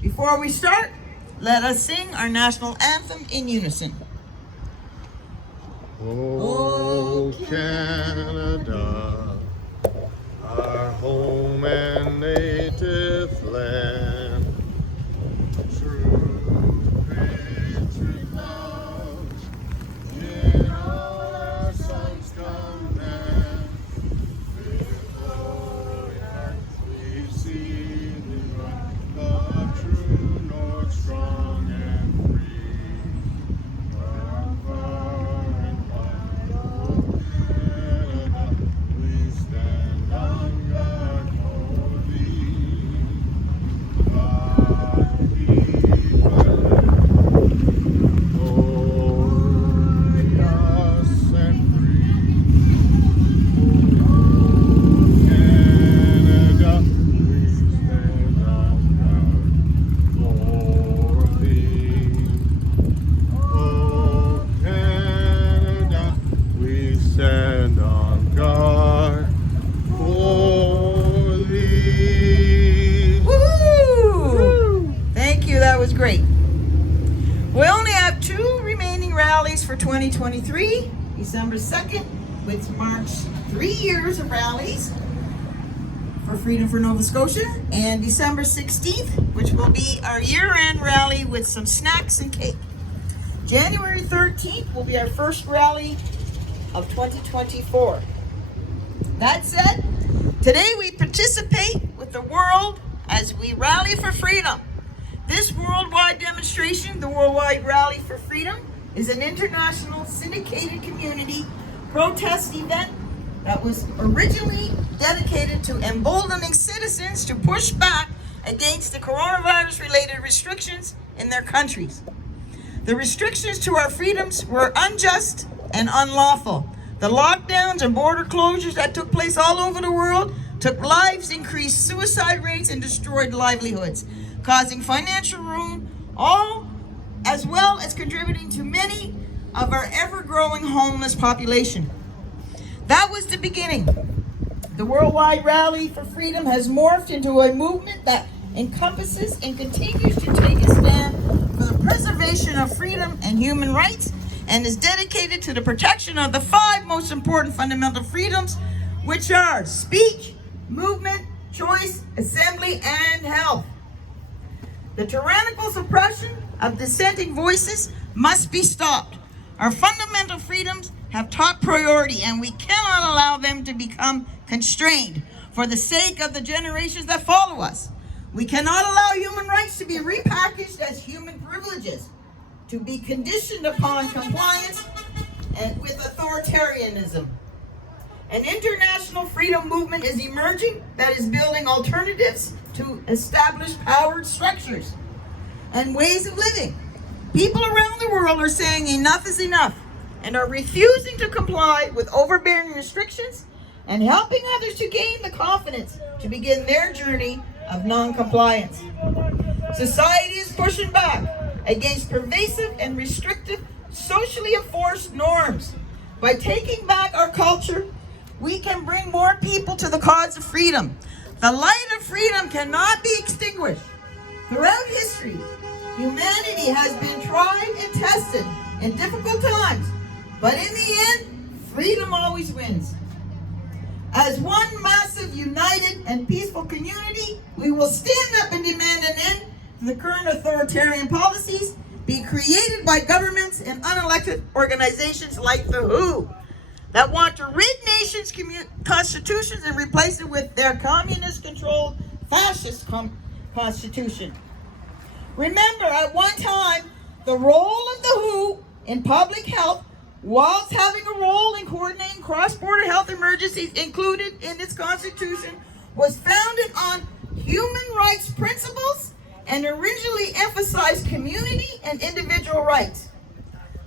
Before we start, let us sing our national anthem in unison. Oh, Canada, our home and native land, true patriot love, in all our sons command, with glory hearts we see thee run, the true north strong and free. From far and wide, oh Canada, we stand on guard for thee. God keep our land glorious and free. Canada, we stand on guard for thee. Oh, Canada, we stand on guard for thee. Woo! Thank you, that was great. We only have 2 remaining rallies for 2023. December 2nd, which marks 3 years of rallies for Freedom for Nova Scotia, and December 16th, which will be our year-end rally with some snacks and cake. January 13th will be our first rally of 2024. That said, today we participate with the world as we rally for freedom. This worldwide demonstration, the Worldwide Rally for Freedom, is an international syndicated community protest event that was originally dedicated to emboldening citizens to push back against the coronavirus-related restrictions in their countries. The restrictions to our freedoms were unjust and unlawful. The lockdowns and border closures that took place all over the world took lives, increased suicide rates, and destroyed livelihoods, causing financial ruin, all as well as contributing to many of our ever-growing homeless population. That was the beginning. The Worldwide Rally for Freedom has morphed into a movement that encompasses and continues to take a stand for the preservation of freedom and human rights, and is dedicated to the protection of the 5 most important fundamental freedoms, which are speech, movement, choice, assembly, and health. The tyrannical suppression of dissenting voices must be stopped. Our fundamental freedoms have top priority, and we cannot allow them to become constrained for the sake of the generations that follow us. We cannot allow human rights to be repackaged as human privileges, to be conditioned upon compliance and with authoritarianism. An international freedom movement is emerging that is building alternatives to established powered structures and ways of living. People around the world are saying enough is enough and are refusing to comply with overbearing restrictions and helping others to gain the confidence to begin their journey of non-compliance. Society is pushing back against pervasive and restrictive, socially enforced norms. By taking back our culture, we can bring more people to the cause of freedom. The light of freedom cannot be extinguished. Throughout history, humanity has been tried and tested in difficult times, but in the end, freedom always wins. As one massive, united, and peaceful community, we will stand up and demand an end to the current authoritarian policies being created by governments and unelected organizations like the WHO that want to rid nations' constitutions and replace it with their communist-controlled fascist constitution. Remember, at one time, the role of the WHO in public health, whilst having a role in coordinating cross-border health emergencies included in its constitution, was founded on human rights principles and originally emphasized community and individual rights.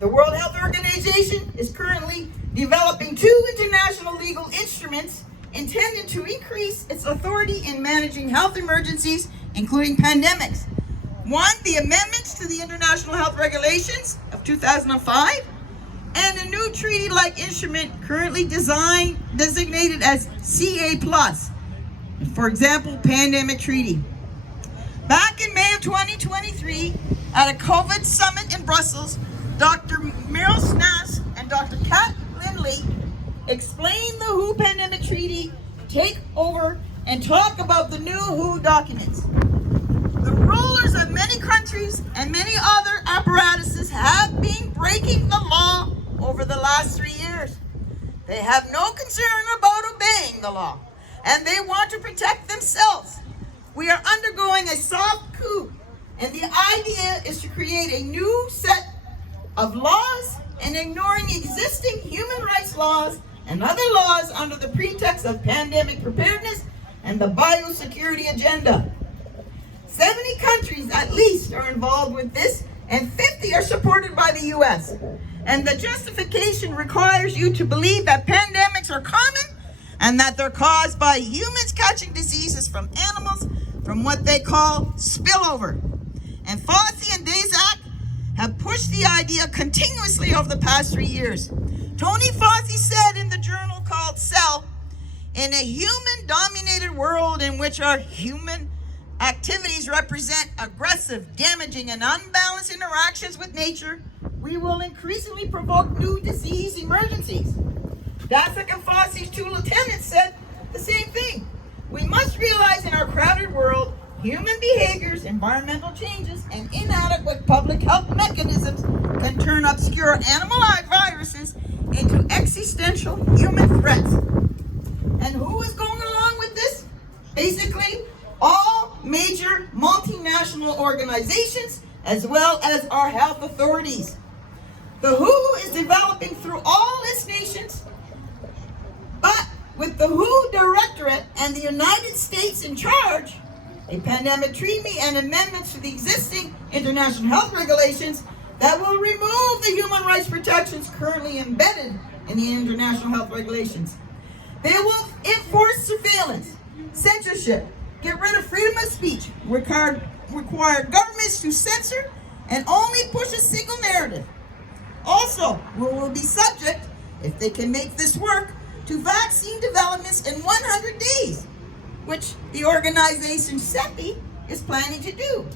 The World Health Organization is currently developing 2 international legal instruments intended to increase its authority in managing health emergencies, including pandemics. One, the amendments to the International Health Regulations of 2005, and a new treaty-like instrument currently designated as CA+, for example, Pandemic Treaty. Back in May of 2023, at a COVID summit in Brussels, Dr. Meryl Snass and Dr. Kat Lindley explained the WHO Pandemic Treaty, take over, and talk about the new WHO documents. The rulers of many countries and many other apparatuses have been breaking the law over the last 3 years. They have no concern about obeying the law, and they want to protect themselves. We are undergoing a soft coup, and the idea is to create a new set of laws and ignoring existing human rights laws and other laws under the pretext of pandemic preparedness and the biosecurity agenda. 70 countries at least are involved with this, and 50 are supported by the US. And the justification requires you to believe that pandemics are common and that they're caused by humans catching diseases from animals from what they call spillover. And Fauci and Daszak have pushed the idea continuously over the past 3 years. Tony Fauci said in the journal called Cell, in a human-dominated world in which our human activities represent aggressive, damaging, and unbalanced interactions with nature, we will increasingly provoke new disease emergencies. Daszak and Fauci's 2 lieutenants said the same thing. We must realize in our crowded world, human behaviors, environmental changes, and inadequate public health mechanisms can turn obscure animal viruses into existential human threats. And who is going along with this? Basically, all major multinational organizations, as well as our health authorities. The WHO is developing through all its nations, but with the WHO Directorate and the United States in charge, a pandemic treaty and amendments to the existing international health regulations that will remove the human rights protections currently embedded in the international health regulations. They will enforce surveillance, censorship, get rid of freedom of speech, require governments to censor and only push a single narrative. Also, we will be subject, if they can make this work, to vaccine developments in 100 days, which the organization CEPI is planning to do.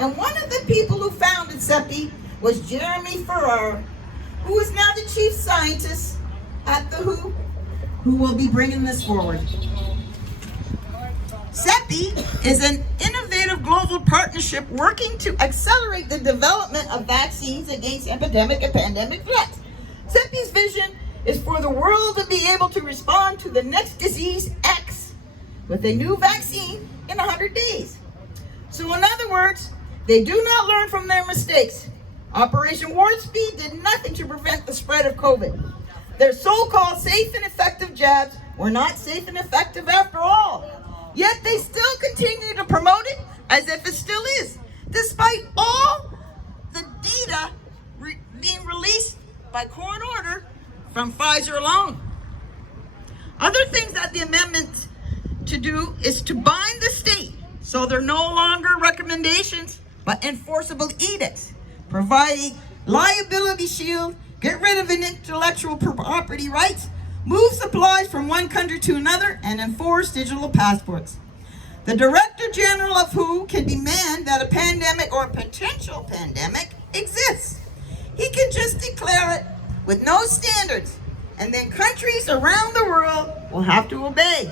And one of the people who founded CEPI was Jeremy Farrar, who is now the chief scientist at the WHO, who will be bringing this forward. CEPI is an innovative global partnership working to accelerate the development of vaccines against epidemic and pandemic threats. CEPI's vision is for the world to be able to respond to the next disease X with a new vaccine in 100 days. So in other words, they do not learn from their mistakes. Operation Warp Speed did nothing to prevent the spread of COVID. Their so-called safe and effective jabs were not safe and effective after all. Yet they still continue to promote it as if it still is, despite all the data being released by court order from Pfizer alone. Other things that the amendment to do is to bind the state so they're no longer recommendations but enforceable edicts, providing liability shield, get rid of intellectual property rights, move supplies from one country to another, and enforce digital passports. The Director General of WHO can demand that a pandemic or a potential pandemic exists. He can just declare it with no standards, and then countries around the world will have to obey.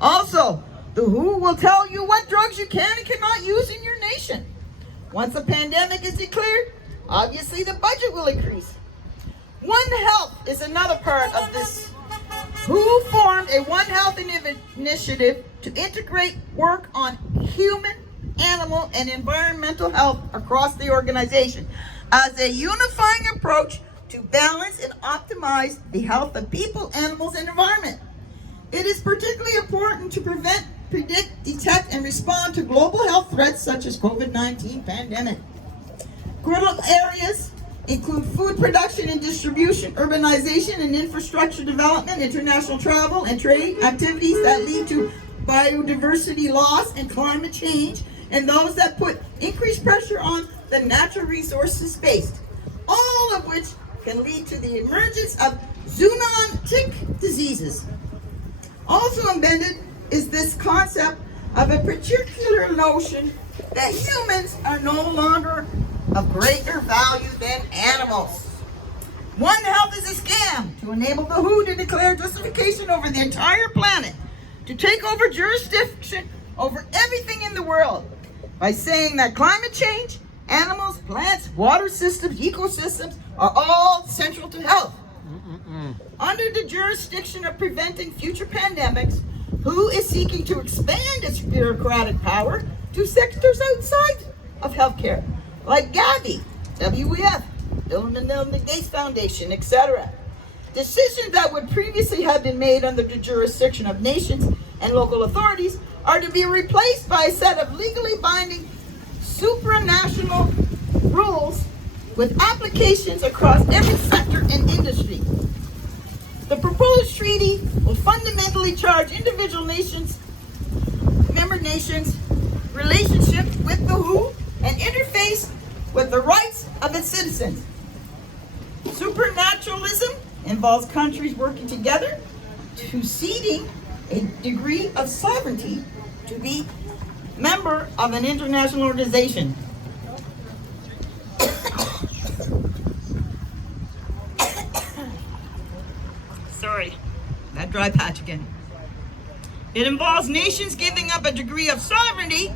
Also, the WHO will tell you what drugs you can and cannot use in your nation. Once a pandemic is declared, obviously the budget will increase. One Health is another part of this. WHO formed a One Health initiative to integrate work on human, animal, and environmental health across the organization as a unifying approach to balance and optimize the health of people, animals, and environment. It is particularly important to prevent, predict, detect, and respond to global health threats such as COVID-19 pandemic. Critical areas include food production and distribution, urbanization and infrastructure development, international travel and trade, activities that lead to biodiversity loss and climate change, and those that put increased pressure on the natural resources space, all of which can lead to the emergence of zoonotic diseases. Also embedded is this concept of a particular notion that humans are no longer of greater value than animals. One Health is a scam to enable the WHO to declare justification over the entire planet, to take over jurisdiction over everything in the world by saying that climate change, animals, plants, water systems, ecosystems are all central to health. Under the jurisdiction of preventing future pandemics, WHO is seeking to expand its bureaucratic power to sectors outside of healthcare, like Gavi, WEF, Bill and Melinda Gates Foundation, etc. Decisions that would previously have been made under the jurisdiction of nations and local authorities are to be replaced by a set of legally binding supranational rules with applications across every sector and industry. The proposed treaty will fundamentally charge individual nations, member nations, relationship with the WHO and interface with the rights of its citizens. Supernaturalism involves countries working together to ceding a degree of sovereignty to be member of an international organization. Sorry, that dry patch again. It involves nations giving up a degree of sovereignty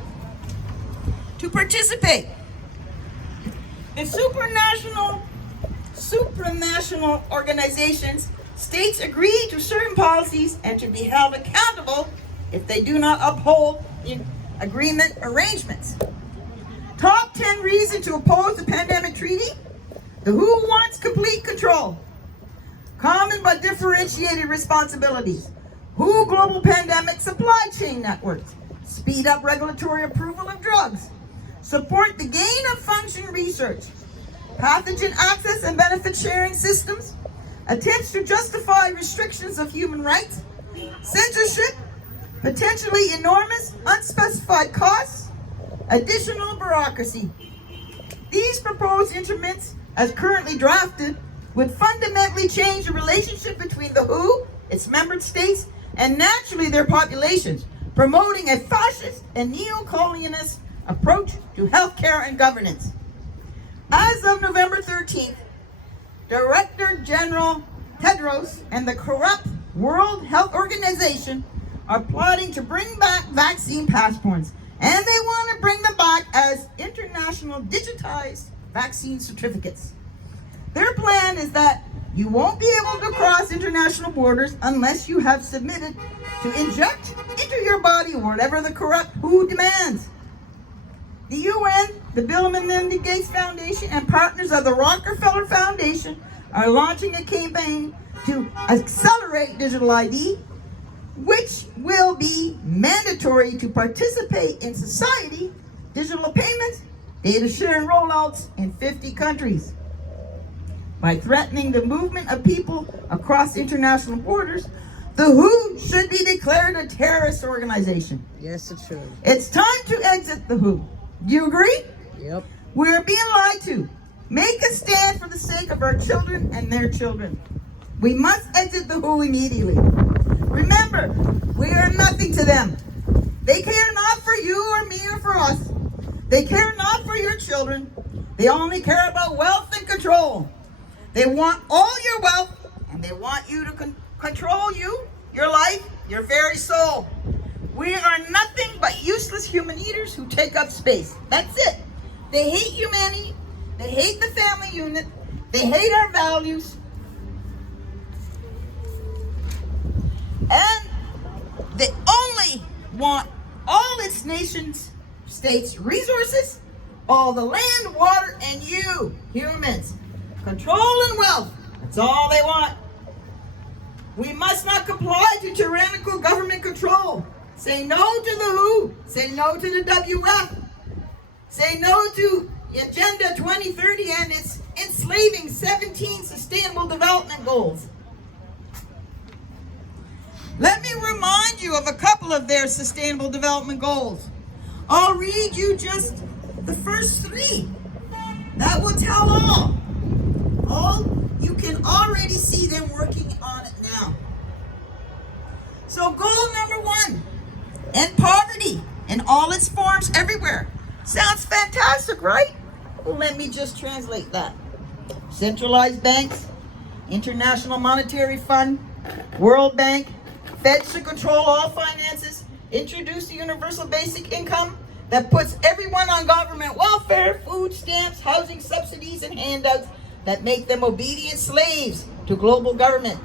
to participate. In supranational organizations, states agree to certain policies and to be held accountable if they do not uphold the agreement arrangements. Top 10 reasons to oppose the pandemic treaty. The WHO wants complete control. Common but differentiated responsibilities. WHO global pandemic supply chain networks. Speed up regulatory approval of drugs. Support the gain of function research. Pathogen access and benefit sharing systems. Attempts to justify restrictions of human rights. Censorship. Potentially enormous unspecified costs. Additional bureaucracy. These proposed instruments, as currently drafted, would fundamentally change the relationship between the WHO, its member states, and naturally their populations, promoting a fascist and neo-colonialist approach to healthcare and governance. As of November 13th, Director General Tedros and the corrupt World Health Organization are plotting to bring back vaccine passports, and they want to bring them back as international digitized vaccine certificates. Their plan is that you won't be able to cross international borders unless you have submitted to inject into your body whatever the corrupt WHO demands. The UN, the Bill and Melinda Gates Foundation, and partners of the Rockefeller Foundation are launching a campaign to accelerate digital ID, which will be mandatory to participate in society, digital payments, data sharing rollouts in 50 countries. By threatening the movement of people across international borders, the WHO should be declared a terrorist organization. Yes, it should. It's time to exit the WHO. Do you agree? Yep. We're being lied to. Make a stand for the sake of our children and their children. We must exit the WHO immediately. Remember, we are nothing to them. They care not for you or me or for us. They care not for your children. They only care about wealth and control. They want all your wealth, and they want you to control you, your life, your very soul. We are nothing but useless human eaters who take up space. That's it. They hate humanity. They hate the family unit. They hate our values. And they only want all its nations, states' resources, all the land, water, and you, humans. Control and wealth. That's all they want. We must not comply to tyrannical government control. Say no to the WHO. Say no to the WF. Say no to Agenda 2030 and its enslaving 17 Sustainable Development Goals. Let me remind you of a couple of their Sustainable Development Goals. I'll read you just the first three. That will tell all. You can already see them working on it now. So goal number 1, end poverty in all its forms everywhere. Sounds fantastic, right? Well, let me just translate that. Centralized banks, International Monetary Fund, World Bank, Feds to control all finances, introduce the universal basic income that puts everyone on government welfare, food stamps, housing subsidies, and handouts that make them obedient slaves to global government.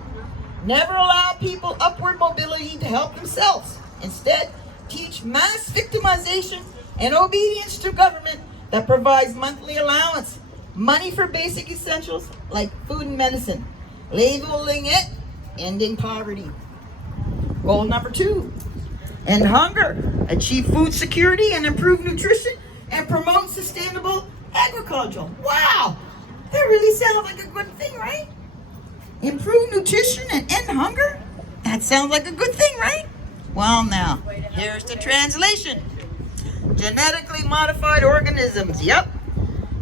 Never allow people upward mobility to help themselves. Instead, teach mass victimization and obedience to government that provides monthly allowance, money for basic essentials like food and medicine, labeling it ending poverty. Goal number 2, end hunger, achieve food security and improve nutrition, and promote sustainable agriculture. Wow, that really sounds like a good thing, right? Improve nutrition and end hunger? That sounds like a good thing, right? Well, now, here's the translation. Genetically modified organisms, yep.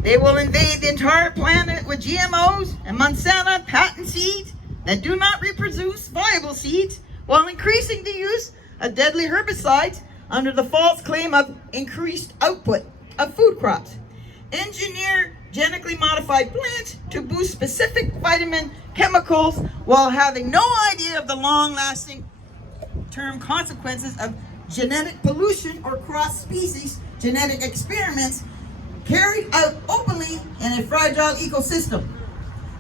They will invade the entire planet with GMOs and Monsanto patent seeds that do not reproduce viable seeds, while increasing the use of deadly herbicides under the false claim of increased output of food crops. Engineer genetically modified plants to boost specific vitamin chemicals while having no idea of the long-lasting term consequences of genetic pollution or cross-species genetic experiments carried out openly in a fragile ecosystem.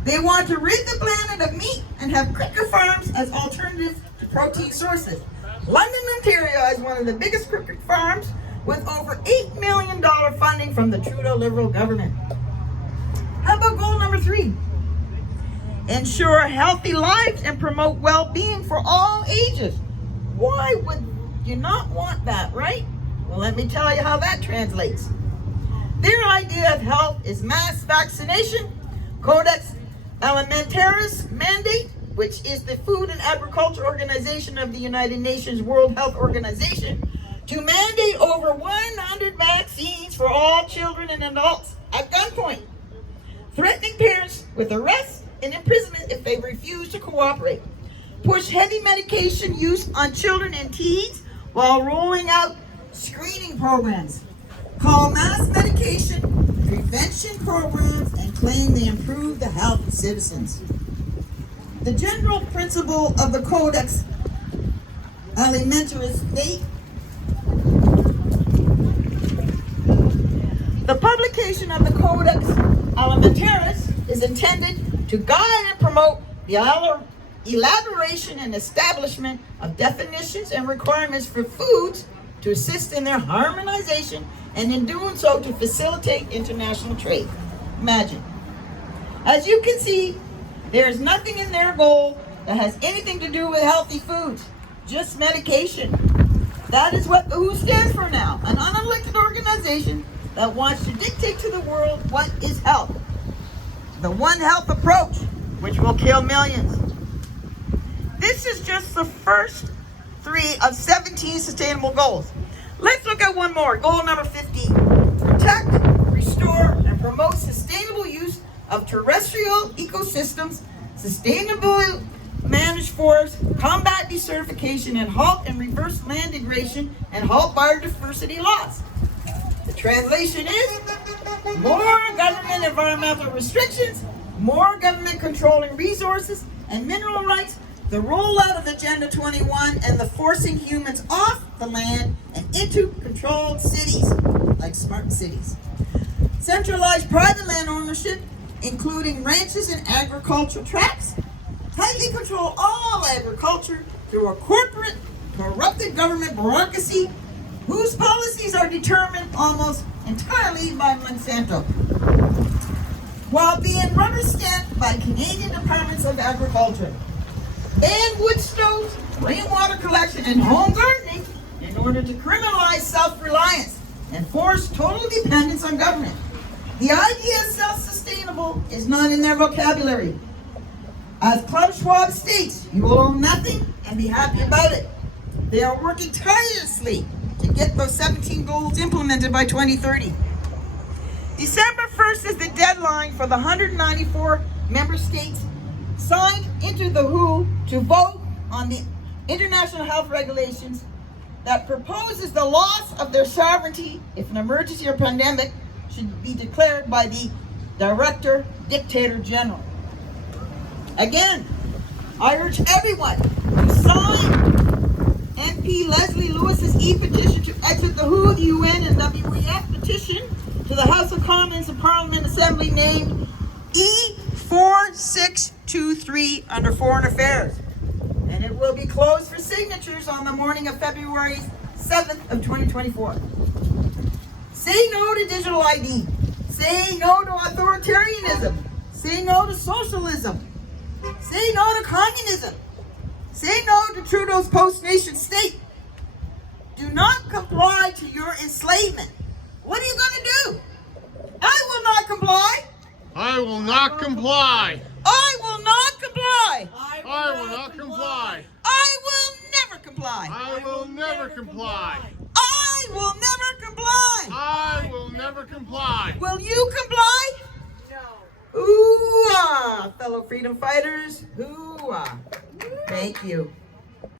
They want to rid the planet of meat and have cricket farms as alternatives to protein sources. London, Ontario has one of the biggest cricket farms with over $8 million funding from the Trudeau Liberal government. How about goal number 3? Ensure healthy lives and promote well-being for all ages. Why would you not want that, right? Well, let me tell you how that translates. Their idea of health is mass vaccination, Codex Alimentarius mandate, which is the Food and Agriculture Organization of the United Nations World Health Organization, to mandate over 100 vaccines for all children and adults at gunpoint, threatening parents with arrest and imprisonment if they refuse to cooperate. Push heavy medication use on children and teens while rolling out screening programs. Call mass medication prevention programs and claim they improve the health of citizens. The general principle of the Codex Alimentarius state, the publication of the Codex Alimentarius is intended to guide and promote the elaboration and establishment of definitions and requirements for foods to assist in their harmonization, and in doing so to facilitate international trade. Imagine. As you can see, there is nothing in their goal that has anything to do with healthy foods, just medication. That is what the WHO stands for now, an unelected organization that wants to dictate to the world what is health. The One Health approach, which will kill millions. This is just the first 3 of 17 sustainable goals. Let's look at one more, goal number 15. Protect, restore, and promote sustainable use of terrestrial ecosystems, sustainably manage forests, combat desertification, and halt and reverse land degradation, and halt biodiversity loss. The translation is more government environmental restrictions, more government controlling resources and mineral rights, the rollout of Agenda 21, and the forcing humans off the land and into controlled cities, like smart cities. Centralized private land ownership, including ranches and agricultural tracts. Tightly control all agriculture through a corporate, corrupted government bureaucracy whose policies are determined almost entirely by Monsanto, while being rubber-stamped by Canadian Departments of Agriculture. Ban wood stoves, rainwater collection, and home gardening in order to criminalize self-reliance and force total dependence on government. The idea of self-sustainable is not in their vocabulary. As Klaus Schwab states, you will own nothing and be happy about it. They are working tirelessly to get those 17 goals implemented by 2030. December 1st is the deadline for the 194 member states signed into the WHO to vote on the international health regulations that proposes the loss of their sovereignty if an emergency or pandemic should be declared by the Director Dictator General. Again, I urge everyone to sign MP Leslie Lewis's e-petition to exit the WHO, the UN, and WEF petition to the House of Commons and Parliament Assembly named E4623 under Foreign Affairs. And it will be closed for signatures on the morning of February 7th of 2024. Say no to digital ID. Say no to authoritarianism. Say no to socialism. Say no to communism. Say no to Trudeau's post-nation state. Do not comply to your enslavement. What are you going to do? I will not comply. I will not comply. I will not comply. I will not comply. I will never comply. I will never comply. I will never comply. I will never comply. Will you comply? No. Ooh-ah, fellow freedom fighters. Ooh-ah. Thank you.